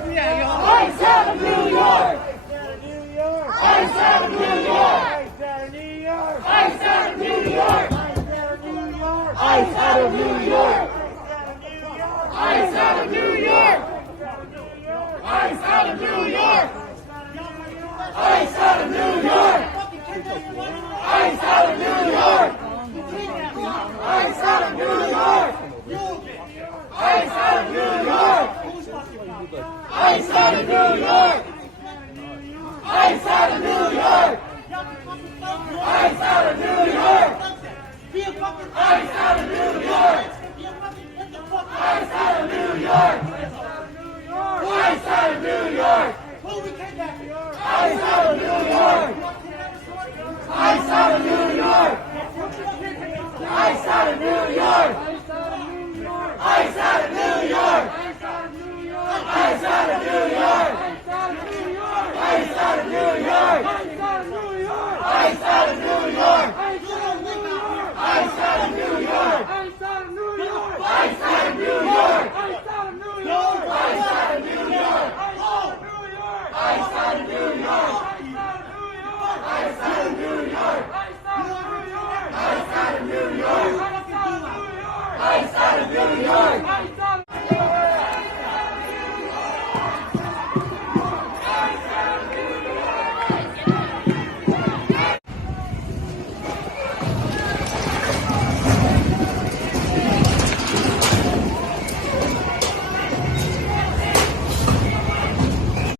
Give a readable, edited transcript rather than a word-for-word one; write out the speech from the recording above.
Ice out of New York! Ice out of New York! Ice out of New York! Ice out of New York! Ice out of New York! Ice out of New York! Ice out of New York! Ice out of New York! Ice out of New York! Ice out of New York! Ice out of New York! Ice out of New York! Ice out of New York! Ice out of New York! Ice out of New York! Ice out of New York! Ice out of New York! Ice out of New York! Ice out of New York!